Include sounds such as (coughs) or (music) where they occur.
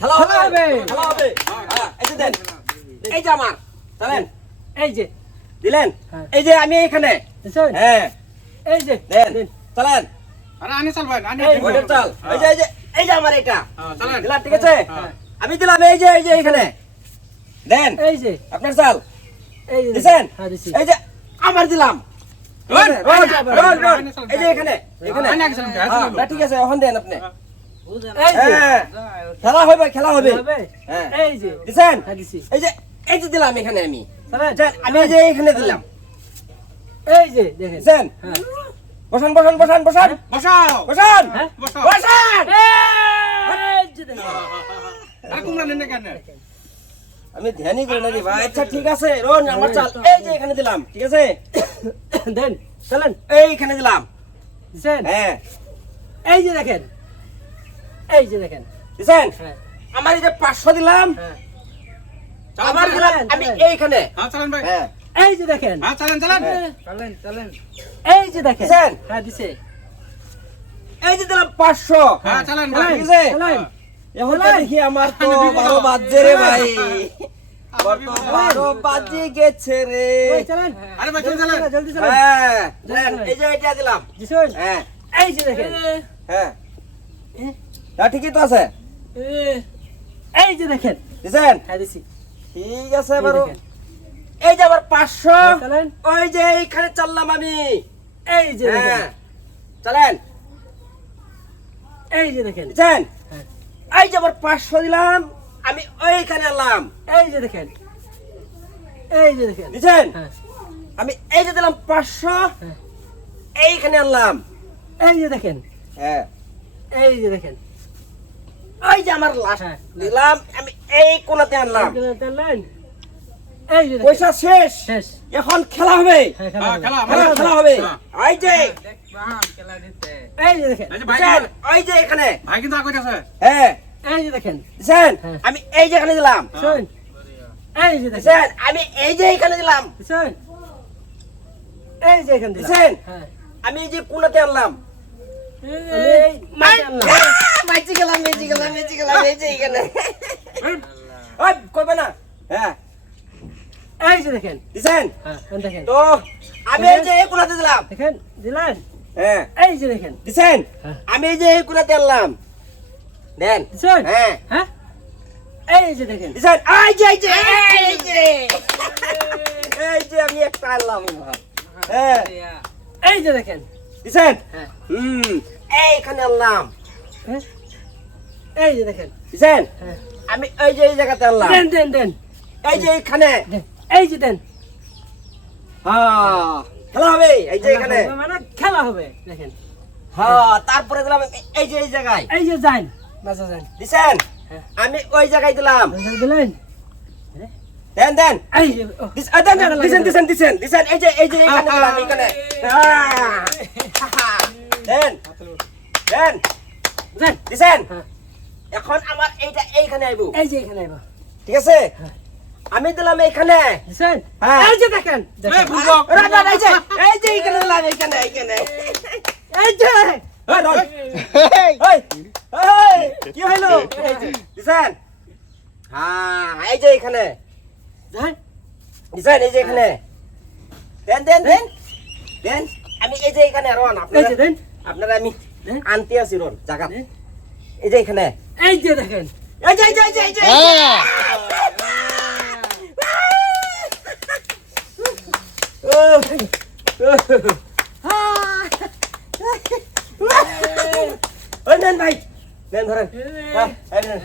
খেলা খেলা হবে। হবে। খেলা হবে। এই যে দেন এই যে আমার চলেন। এই যে। দিলেন। এই যে আমি এখানে হ্যাঁ। এই যে। দেন চলেন। আরে আনি চালবেন আনি এই এই যে এই যে এই যে আমার এটা দিলাম ঠিক আছে। আমি দিলাম এই যে এই যে এখানে দেন। এই যে। আপনার চাল। এই যে দিছেন? হ্যাঁ এই যে আমার দিলাম। এই যে এখানে এখানে হ্যাঁ, ঠিক আছে এখন দেন আপনি। হ্যাঁ। খেলা হবে খেলা হবে। হ্যাঁ। এই যে। দিছেন? হ্যাঁ এই যে এই যে দিলাম এখানে আমি। আমি যে এখানে দিলাম। এই যে দেখেন। হ্যাঁ। বসান বসান বসান বসান। বসাও। বসান। হ্যাঁ। বসান। এই যে দেখেন। আরে কুমড়া নেন না কেন? আমি ধ্যানই করি না রে ভাই? আচ্ছা ঠিক আছে। রোন আমার চাল। এই যে এখানে দিলাম। ঠিক আছে? (coughs) দেন চলেন। এইখানে দিলাম। হ্যাঁ। এই যে দেখেন। এই যে দেখেন। দিছেন? হ্যাঁ। আমার এই যে পাঁচশো দিলাম হ্যাঁ। আমার দিলাম আমি এইখানে। হ্যাঁ চালান ভাই। হ্যাঁ। এই যে দেখেন। হ্যাঁ চালান চালান। হ্যাঁ। চলেন চলেন। এই যে দেখেন। দিছেন? হ্যাঁ দিছে। এই যে দিলাম পাঁচশো। হ্যাঁ চালান ভাই। আছে চলেন। এখন দেখি আমার তো বারো বাজছে রে ভাই। বারো বাজে গেছে রে। চলেন। আরে ভাই জলদি চালান। জলদি চলেন। হ্যাঁ এই যে এটা দিলাম। দিছেন? হ্যাঁ। এই যে দেখেন। হ্যাঁ। হ্যাঁ ঠিকই তো আছে এই যে দেখেন দিছেন হ্যাঁ দিছি ঠিক আছে দেখেন। এই যে আবার পাঁচশো হ্যাঁ, ওই যে এইখানে চাললাম আমি এই যে হ্যাঁ চলেন এই যে দেখেন দিছেন হ্যাঁ। এই যে আবার পাঁচশো দিলাম আমি ওইখানে আনলাম এই যে দেখেন এই যে দেখেন দিছেন হ্যাঁ আমি এই যে দিলাম পাঁচশো হ্যাঁ। এইখানে আনলাম এই যে দেখেন হ্যাঁ এই যে দেখেন ওই যে আমার হ্যাঁ। দিলাম আমি এই কোনাতে আনলাম পয়সা শেষ শেষ এখন খেলা হবে হ্যাঁ হ্যাঁ খেলা হবে হ্যাঁ। এই যে এই যে দেখেন এই যে ওই যে এখানে ভাই কিন্তু আগে আছে হ্যাঁ এই যে দেখেন হ্যাঁ। আমি এই যে এখানে দিলাম শুন এই যে দেখেন দিছেন আমি এই যে এখানে দিলাম শুন এই যে এখান দিলাম হ্যাঁ আমি এই যে কোনাতে আনলাম। মাইচি গেলাম মেচি গেলাম মেচি গেলাম এই যে এখানে ওই কইবে না? হ্যাঁ। এই যে দেখেন। দিছেন? হ্যাঁ দেখেন। তো আমি এই যে এই কোনাতে দিলাম। দেখেন দিলেন? হ্যাঁ। এই যে দেখেন। দিছেন? হ্যাঁ। আমি এই যে এই কোনাতে আনলাম। দেন। দিছেন? হ্যাঁ। হ্যাঁ? এই যে দেখেন। দিছেন? এই যে এই যে এই যে। এই যে। আমি একটা আনলাম। হ্যাঁ। এই যে দেখেন। দিছেন হ্যাঁ। হুম এইখানে আনলাম। হ্যাঁ? এই যে দেখেন। দিছেন হ্যাঁ। আমি এই যে এই জায়গাতে আনলাম। দেন দেন দেন। এই যে এইখানে। এই যে দেন। হ্যাঁ খেলা হবে এই যে এখানে। মানে খেলা হবে দেখেন। হ্যাঁ তারপরে দিলাম এই যে এই জায়গায়। এই যে যান বাসা যান। দিছেন। আমি ওই জায়গায় দিলাম। দিলেন? দেন দেন। এই দেন দেন দিছেন দিছেন দিছেন দিছেন। এই যে এই যে দিলাম এইখানে। আহ, দেন। দেন। দেন। দিছেন? হ্যাঁ। এখন আমার এইটা এইখানে আইবো। এই যে এখানে আইবা। ঠিক আছে? হ্যাঁ। আমি দিলাম এইখানে। দিছেন? হ্যাঁ। এই যে দেখেন। এই বুঝক এই যে এই যে এইখানে দিলাম এইখানে এইখানে। এই যে। এই, রন। এই, এই, কি যে, দিছেন? হ্যাঁ এই যে দিছেন এই যে এখানে দেন দেন দেন। দেন। আমি এই যে এখানে রন এই আপনারা দেন। আপনারা আমি আনতে আছি রন জায়গা এই যে এখানে এই যে দেখেন এই যে এই যে এই যে এই যে ভাই নেন ধরেন হ্যাঁ, এই নেন।